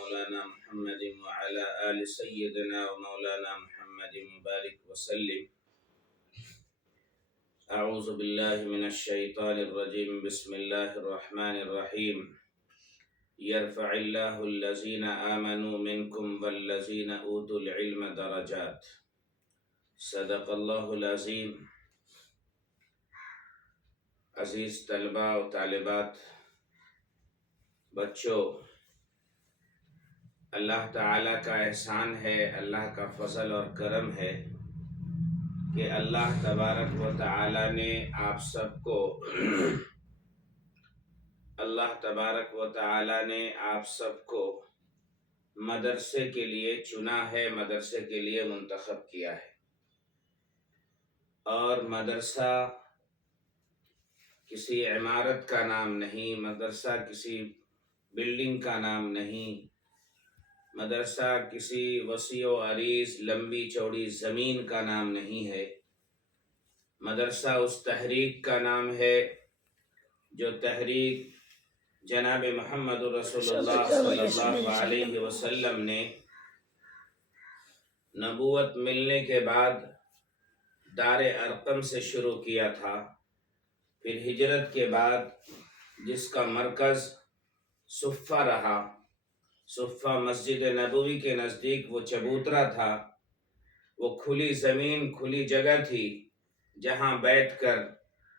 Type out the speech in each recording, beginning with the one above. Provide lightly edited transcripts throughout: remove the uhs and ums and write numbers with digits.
مولانا محمد وعلى آل سيدنا ومولانا محمد مبارك وسلم. أعوذ بالله من الشيطان الرجيم. بسم الله الرحمن الرحيم. يرفع الله الذين آمنوا منكم والذين أوتوا العلم درجات. صدق الله العظيم. عزیز طلبہ و طالبات، بچوں، اللہ تعالیٰ کا احسان ہے، اللہ کا فضل اور کرم ہے کہ اللہ تبارک و تعالیٰ نے آپ سب کو مدرسے کے لیے چنا ہے، مدرسے کے لیے منتخب کیا ہے. اور مدرسہ کسی عمارت کا نام نہیں، مدرسہ کسی بلڈنگ کا نام نہیں، مدرسہ کسی وسیع و عریض لمبی چوڑی زمین کا نام نہیں ہے. مدرسہ اس تحریک کا نام ہے جو تحریک جناب محمد رسول اللہ صلی اللہ علیہ وسلم نے نبوت ملنے کے بعد دار ارقم سے شروع کیا تھا. پھر ہجرت کے بعد جس کا مرکز صفہ رہا، صفہ مسجد نبوی کے نزدیک وہ چبوترا تھا، وہ کھلی زمین، کھلی جگہ تھی جہاں بیٹھ کر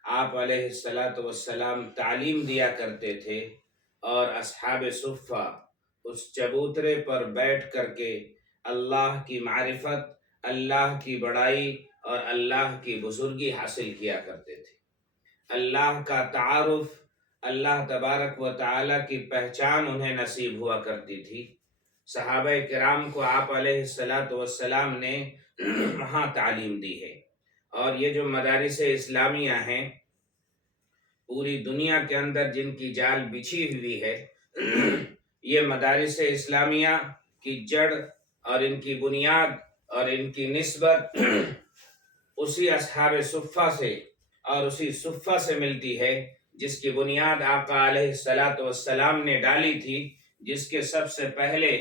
آپ علیہ السلام تعلیم دیا کرتے تھے. اور اصحاب صفہ اس چبوترے پر بیٹھ کر کے اللہ کی معرفت، اللہ کی بڑائی اور اللہ کی بزرگی حاصل کیا کرتے تھے. اللہ کا تعارف، اللہ تبارک و تعالیٰ کی پہچان انہیں نصیب ہوا کرتی تھی. صحابہ کرام کو آپ علیہ السلام نے وہاں تعلیم دی ہے. اور یہ جو مدارس اسلامیہ ہیں، پوری دنیا کے اندر جن کی جال بچھی ہوئی ہے، یہ مدارس اسلامیہ کی جڑ اور ان کی بنیاد اور ان کی نسبت اسی اصحاب صفہ سے اور اسی صفہ سے ملتی ہے جس کی بنیاد آقا علیہ السلام نے ڈالی تھی، جس کے سب سے پہلے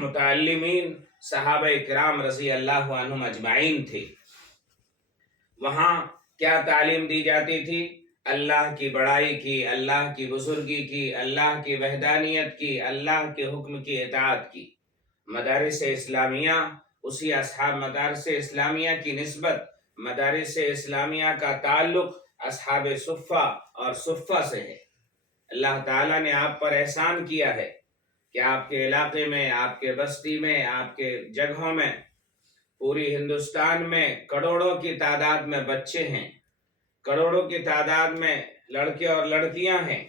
متعلمین صحابہ کرام رضی اللہ عنہم اجمعین تھے. وہاں کیا تعلیم دی جاتی تھی؟ اللہ کی بڑائی کی، اللہ کی بزرگی کی، اللہ کی وحدانیت کی، اللہ کے حکم کی اطاعت کی. مدارس اسلامیہ اسی اصحاب مدارس اسلامیہ کی نسبت، مدارس اسلامیہ کا تعلق اصحاب صفہ اور صفہ سے ہے. اللہ تعالیٰ نے آپ پر احسان کیا ہے کہ آپ کے علاقے میں، آپ کے بستی میں، آپ کے جگہوں میں، پوری ہندوستان میں کروڑوں کی تعداد میں بچے ہیں، کروڑوں کی تعداد میں لڑکے اور لڑکیاں ہیں،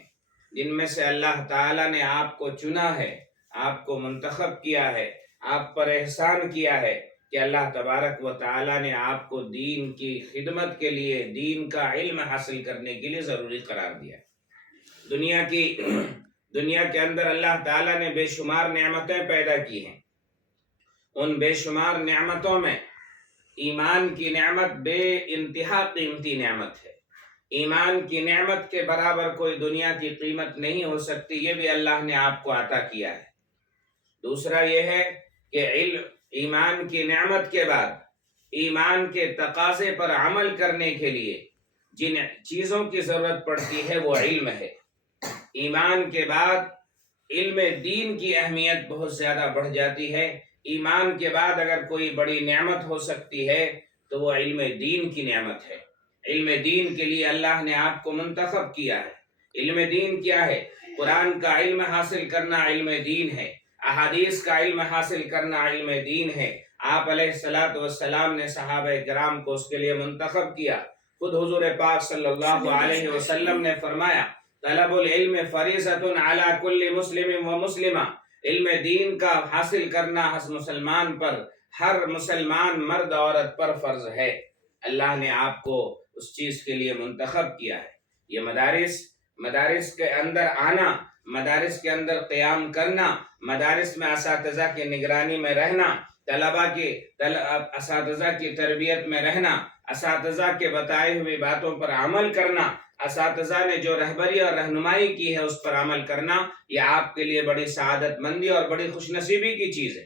جن میں سے اللہ تعالیٰ نے آپ کو چنا ہے، آپ کو منتخب کیا ہے، آپ پر احسان کیا ہے کہ اللہ تبارک و تعالیٰ نے آپ کو دین کی خدمت کے لیے، دین کا علم حاصل کرنے کے لیے ضروری قرار دیا. دنیا کے اندر اللہ تعالیٰ نے بے شمار نعمتیں پیدا کی ہیں. ان بے شمار نعمتوں میں ایمان کی نعمت بے انتہا قیمتی نعمت ہے. ایمان کی نعمت کے برابر کوئی دنیا کی قیمت نہیں ہو سکتی. یہ بھی اللہ نے آپ کو عطا کیا ہے. دوسرا یہ ہے کہ ایمان کی نعمت کے بعد ایمان کے تقاضے پر عمل کرنے کے لیے جن چیزوں کی ضرورت پڑتی ہے وہ علم ہے. ایمان کے بعد علم دین کی اہمیت بہت زیادہ بڑھ جاتی ہے. ایمان کے بعد اگر کوئی بڑی نعمت ہو سکتی ہے تو وہ علم دین کی نعمت ہے. علم دین کے لیے اللہ نے آپ کو منتخب کیا ہے. علم دین کیا ہے؟ قرآن کا علم حاصل کرنا علم دین ہے، احادیث کا علم حاصل کرنا علم دین ہے. آپ علیہ السلام نے صحابہ کرام کو اس کے لیے منتخب کیا. خود حضور پاک صلی اللہ علیہ وسلم نے فرمایا، طلب العلم فریضۃ علی کل مسلم و مسلمہ. علم دین کا حاصل کرنا مسلمان پر، ہر مسلمان مرد عورت پر فرض ہے. اللہ نے آپ کو اس چیز کے لیے منتخب کیا ہے. یہ مدارس کے اندر آنا، مدارس کے اندر قیام کرنا، مدارس میں اساتذہ کی نگرانی میں رہنا، اساتذہ کی تربیت میں رہنا، اساتذہ کے بتائے ہوئے باتوں پر عمل کرنا، اساتذہ نے جو رہبری اور رہنمائی کی ہے اس پر عمل کرنا، یہ آپ کے لیے بڑی سعادت مندی اور بڑی خوش نصیبی کی چیز ہے۔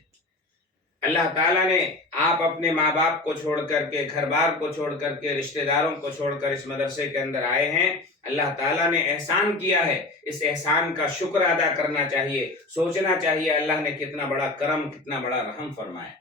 اللہ تعالیٰ نے آپ اپنے ماں باپ کو چھوڑ کر کے، گھر بار کو چھوڑ کر کے، رشتہ داروں کو چھوڑ کر اس مدرسے کے اندر آئے ہیں۔ اللہ تعالیٰ نے احسان کیا ہے، اس احسان کا شکر ادا کرنا چاہیے، سوچنا چاہیے اللہ نے کتنا بڑا کرم، کتنا بڑا رحم فرمایا۔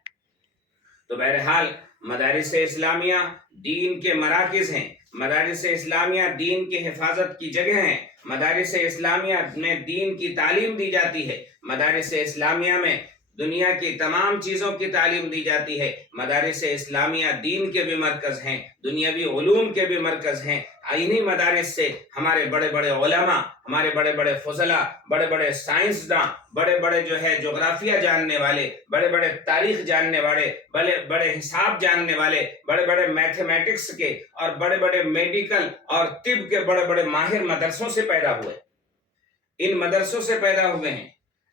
تو بہرحال مدارس اسلامیہ دین کے مراکز ہیں، مدارس اسلامیہ دین کی حفاظت کی جگہ ہیں، مدارس اسلامیہ میں دین کی تعلیم دی جاتی ہے، مدارس اسلامیہ میں دنیا کی تمام چیزوں کی تعلیم دی جاتی ہے۔ مدارس اسلامیہ دین کے بھی مرکز ہیں، دنیاوی علوم کے بھی مرکز ہیں۔ انہی مدارس سے ہمارے بڑے بڑے علماء، ہمارے بڑے بڑے فضلاء، بڑے بڑے سائنسداں، بڑے بڑے جو ہے جغرافیہ جاننے والے، بڑے بڑے تاریخ جاننے والے، بڑے بڑے حساب جاننے والے، بڑے بڑے میتھمیٹکس کے اور بڑے بڑے میڈیکل اور طب کے بڑے بڑے ماہر مدرسوں سے پیدا ہوئے، ان مدرسوں سے پیدا ہوئے ہیں۔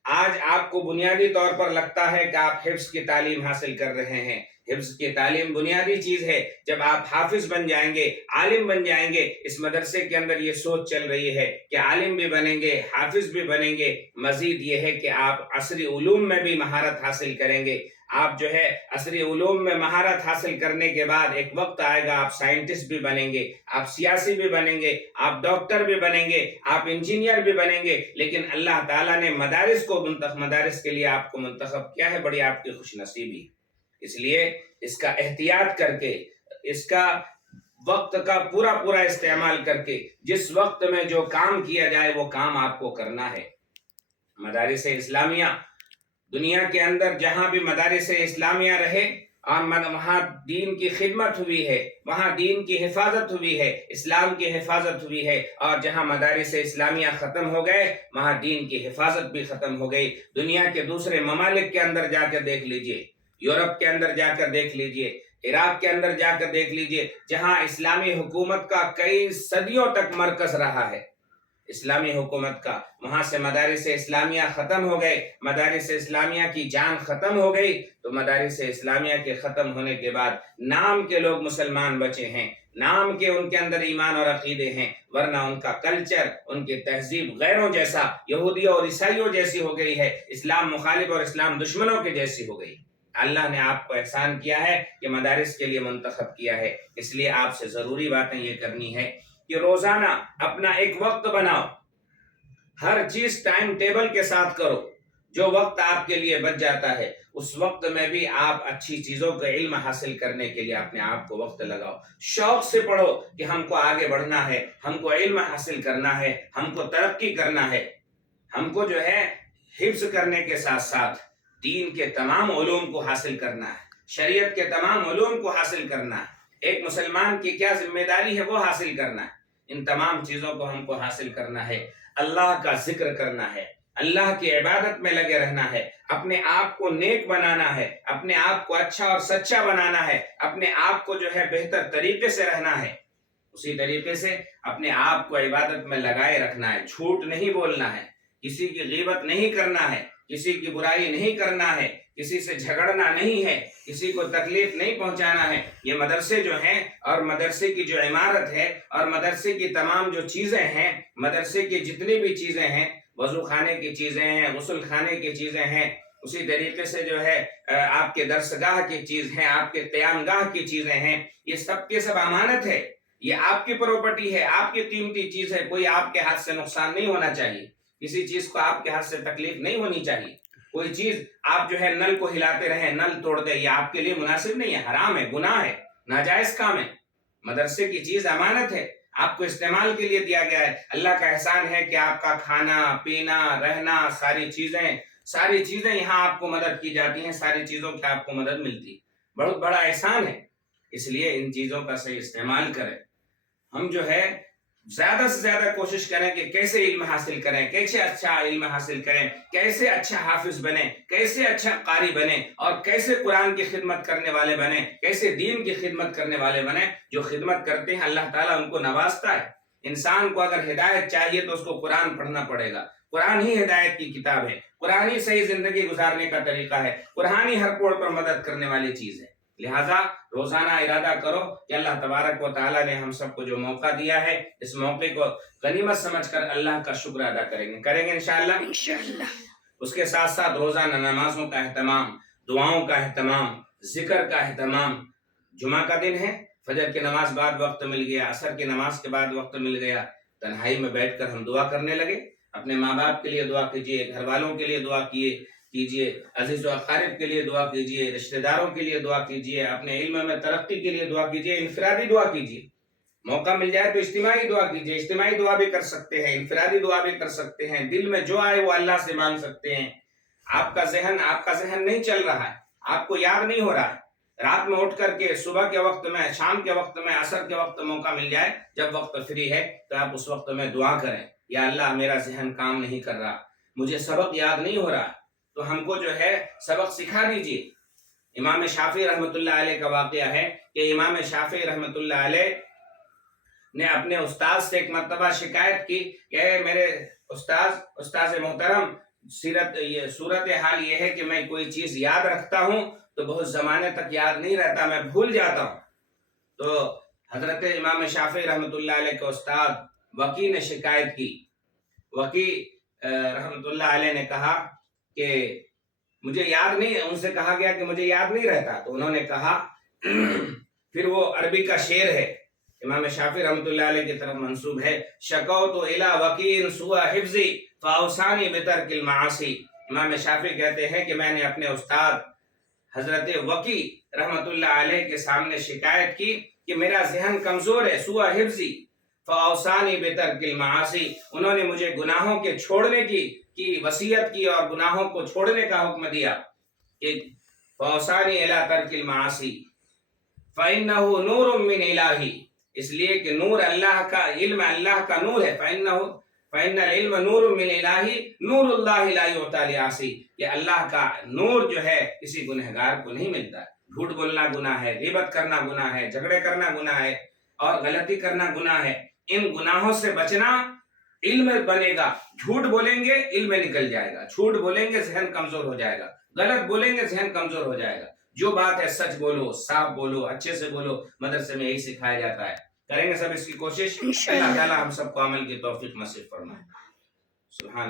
آج آپ کو بنیادی طور پر لگتا ہے کہ آپ حفظ کی تعلیم حاصل کر رہے ہیں، حفظ کی تعلیم بنیادی چیز ہے۔ جب آپ حافظ بن جائیں گے، عالم بن جائیں گے، اس مدرسے کے اندر یہ سوچ چل رہی ہے کہ عالم بھی بنیں گے، حافظ بھی بنیں گے، مزید یہ ہے کہ آپ عصری علوم میں بھی مہارت حاصل کریں گے۔ آپ جو ہے عصری علوم میں مہارت حاصل کرنے کے بعد ایک وقت آئے گا آپ سائنٹسٹ بھی بنیں گے، آپ سیاسی بھی بنیں گے، آپ ڈاکٹر بھی بنیں گے، آپ انجینئر بھی بنیں گے۔ لیکن اللہ تعالیٰ نے مدارس کے لیے آپ کو منتخب کیا ہے، بڑی آپ کی خوش نصیبی ہے۔ اس لیے اس کا احتیاط کر کے، اس کا وقت کا پورا استعمال کر کے، جس وقت میں جو کام کیا جائے وہ کام آپ کو کرنا ہے۔ مدارس اسلامیہ دنیا کے اندر جہاں بھی مدارس اسلامیہ رہے اور وہاں دین کی خدمت ہوئی ہے، وہاں دین کی حفاظت ہوئی ہے، اسلام کی حفاظت ہوئی ہے، اور جہاں مدارس اسلامیہ ختم ہو گئے وہاں دین کی حفاظت بھی ختم ہو گئی۔ دنیا کے دوسرے ممالک کے اندر جا کر دیکھ لیجئے، یورپ کے اندر جا کر دیکھ لیجئے، عراق کے اندر جا کر دیکھ لیجئے، جہاں اسلامی حکومت کا کئی صدیوں تک مرکز رہا ہے اسلامی حکومت کا، وہاں سے مدارس اسلامیہ ختم ہو گئے، مدارس اسلامیہ کی جان ختم ہو گئی۔ تو مدارس اسلامیہ کے ختم ہونے کے بعد نام کے لوگ مسلمان بچے ہیں، نام کے ان کے اندر ایمان اور عقیدے ہیں، ورنہ ان کا کلچر، ان کی تہذیب غیروں جیسا، یہودیوں اور عیسائیوں جیسی ہو گئی ہے، اسلام مخالف اور اسلام دشمنوں کے جیسی ہو گئی۔ اللہ نے آپ کو احسان کیا ہے کہ مدارس کے لیے منتخب کیا ہے، اس لیے آپ سے ضروری باتیں یہ کرنی ہے کہ روزانہ اپنا ایک وقت بناؤ، ہر چیز ٹائم ٹیبل کے ساتھ کرو۔ جو وقت آپ کے لیے بچ جاتا ہے اس وقت میں بھی آپ اچھی چیزوں کا علم حاصل کرنے کے لیے اپنے آپ کو وقت لگاؤ۔ شوق سے پڑھو کہ ہم کو آگے بڑھنا ہے، ہم کو علم حاصل کرنا ہے، ہم کو ترقی کرنا ہے، ہم کو جو ہے حفظ کرنے کے ساتھ ساتھ دین کے تمام علوم کو حاصل کرنا ہے، شریعت کے تمام علوم کو حاصل کرنا ہے۔ ایک مسلمان کی کیا ذمہ داری ہے وہ حاصل کرنا ہے۔ ان تمام چیزوں کو ہم کو حاصل کرنا ہے، اللہ کا ذکر کرنا ہے، اللہ کی عبادت میں لگے رہنا ہے، اپنے آپ کو نیک بنانا ہے، اپنے آپ کو اچھا اور سچا بنانا ہے، اپنے آپ کو جو ہے بہتر طریقے سے رہنا ہے، اسی طریقے سے اپنے آپ کو عبادت میں لگائے رکھنا ہے، جھوٹ نہیں بولنا ہے، کسی کی غیبت نہیں کرنا ہے، کسی کی برائی نہیں کرنا ہے، کسی سے جھگڑنا نہیں ہے، کسی کو تکلیف نہیں پہنچانا ہے۔ یہ مدرسے جو ہیں اور مدرسے کی جو عمارت ہے اور مدرسے کی تمام جو چیزیں ہیں، مدرسے کی جتنی بھی چیزیں ہیں، وضو خانے کی چیزیں ہیں، غسل خانے کی چیزیں ہیں، اسی طریقے سے جو ہے آپ کے درسگاہ کی چیز ہیں، آپ کے قیام گاہ کی چیزیں ہیں، یہ سب کے سب امانت ہے، یہ آپ کی پراپرٹی ہے، آپ کی قیمتی چیز ہے، کوئی آپ کے ہاتھ سے نقصان نہیں ہونا چاہیے، کسی چیز کو آپ کے ہاتھ سے تکلیف نہیں ہونی چاہیے۔ کوئی چیز آپ جو ہے نل کو ہلاتے رہیں، نل توڑ دے، یہ آپ کے لیے مناسب نہیں ہے، حرام ہے، گناہ ہے، ناجائز کام ہے۔ مدرسے کی چیز امانت ہے، آپ کو استعمال کے لیے دیا گیا ہے۔ اللہ کا احسان ہے کہ آپ کا کھانا پینا رہنا ساری چیزیں یہاں آپ کو مدد کی جاتی ہیں، ساری چیزوں کی آپ کو مدد ملتی ہے، بہت بڑا احسان ہے۔ اس لیے ان چیزوں کا صحیح استعمال کریں۔ ہم جو ہے زیادہ سے زیادہ کوشش کریں کہ کیسے علم حاصل کریں، کیسے اچھا علم حاصل کریں، کیسے اچھا حافظ بنیں، کیسے اچھا قاری بنیں، اور کیسے قرآن کی خدمت کرنے والے بنیں، کیسے دین کی خدمت کرنے والے بنیں۔ جو خدمت کرتے ہیں اللہ تعالیٰ ان کو نوازتا ہے۔ انسان کو اگر ہدایت چاہیے تو اس کو قرآن پڑھنا پڑے گا، قرآن ہی ہدایت کی کتاب ہے، قرآن ہی صحیح زندگی گزارنے کا طریقہ ہے، قرآن ہی ہر موڑ پر مدد کرنے والی چیز ہے۔ لہذا روزانہ ارادہ کرو کہ اللہ تبارک و تعالیٰ نے ہم سب کو جو موقع دیا ہے اس موقع کو غنیمت سمجھ کر اللہ کا شکر ادا کریں گے انشاءاللہ۔ اس کے ساتھ ساتھ روزانہ نمازوں کا اہتمام، دعاؤں کا اہتمام، ذکر کا اہتمام۔ جمعہ کا دن ہے، فجر کی نماز بعد وقت مل گیا، عصر کی نماز کے بعد وقت مل گیا، تنہائی میں بیٹھ کر ہم دعا کرنے لگے۔ اپنے ماں باپ کے لیے دعا کیجیے، گھر والوں کے لیے دعا کیجیے، عزیز و اقارب کے لیے دعا کیجیے، رشتہ داروں کے لیے دعا کیجیے، اپنے علم میں ترقی کے لیے دعا کیجیے، انفرادی دعا کیجیے۔ موقع مل جائے تو اجتماعی دعا کیجیے، اجتماعی دعا بھی کر سکتے ہیں، انفرادی دعا بھی کر سکتے ہیں، دل میں جو آئے وہ اللہ سے مانگ سکتے ہیں۔ آپ کا ذہن نہیں چل رہا ہے، آپ کو یاد نہیں ہو رہا ہے، رات میں اٹھ کر کے صبح کے وقت میں، شام کے وقت میں، عصر کے وقت موقع مل جائے، جب وقت فری ہے تو آپ اس وقت میں دعا کریں، یا اللہ میرا ذہن کام نہیں کر رہا، مجھے سبق یاد نہیں ہو رہا، تو ہم کو جو ہے سبق سکھا دیجیے۔ امام شافعی رحمۃ اللہ علیہ کا واقعہ ہے کہ امام شافعی رحمۃ اللہ علیہ نے اپنے استاد سے ایک مرتبہ شکایت کی کہ اے میرے استاد محترم، صورت حال یہ ہے کہ میں کوئی چیز یاد رکھتا ہوں تو بہت زمانے تک یاد نہیں رہتا، میں بھول جاتا ہوں۔ تو حضرت امام شافعی رحمۃ اللہ علیہ کے استاد وکی نے شکایت کی۔ وکی رحمۃ اللہ علیہ نے کہا کہ مجھے یاد نہیں، ان سے کہا گیا کہ مجھے یاد نہیں رہتا، تو انہوں نے کہا پھر وہ عربی کا شعر ہے، امام شافعی رحمۃ اللہ علیہ کی طرف منسوب ہے، شکوت الی وکیع سوء حفظی فاوصانی بترک المعاصی۔ امام شافعی کہتے ہیں کہ میں نے اپنے استاد حضرت وکی رحمۃ اللہ علیہ کے سامنے شکایت کی کہ میرا ذہن کمزور ہے، سوء حفظی فاوصانی بترک المعاصی، انہوں نے مجھے گناہوں کے چھوڑنے کی وصیت کی اور گناہوں کو چھوڑنے کا حکم دیا کہ فاوصانی الی ترک المعاصی فإنہ نور من الہی، اس لیے کہ نور اللہ کا علم، اللہ کا نور ہے، فإن العلم نور من الہی نور اللہ لا یعطی لعاصی، کہ اللہ کا نور جو ہے کسی گنہگار کو نہیں ملتا۔ جھوٹ بولنا گناہ ہے، غیبت کرنا گناہ ہے، جھگڑے کرنا گناہ ہے، اور غلطی کرنا گناہ ہے۔ ان گناہوں سے بچنا علم بنے گا۔ جھوٹ بولیں گے علم نکل جائے گا، جھوٹ بولیں گے ذہن کمزور ہو جائے گا، غلط بولیں گے ذہن کمزور ہو جائے گا۔ جو بات ہے سچ بولو، صاف بولو، اچھے سے بولو، مدرسے میں یہی سکھایا جاتا ہے۔ کریں گے سب اس کی کوشش، اللہ تعالی ہم سب کو عمل کی توفیق نصیب فرمائے۔ سبحان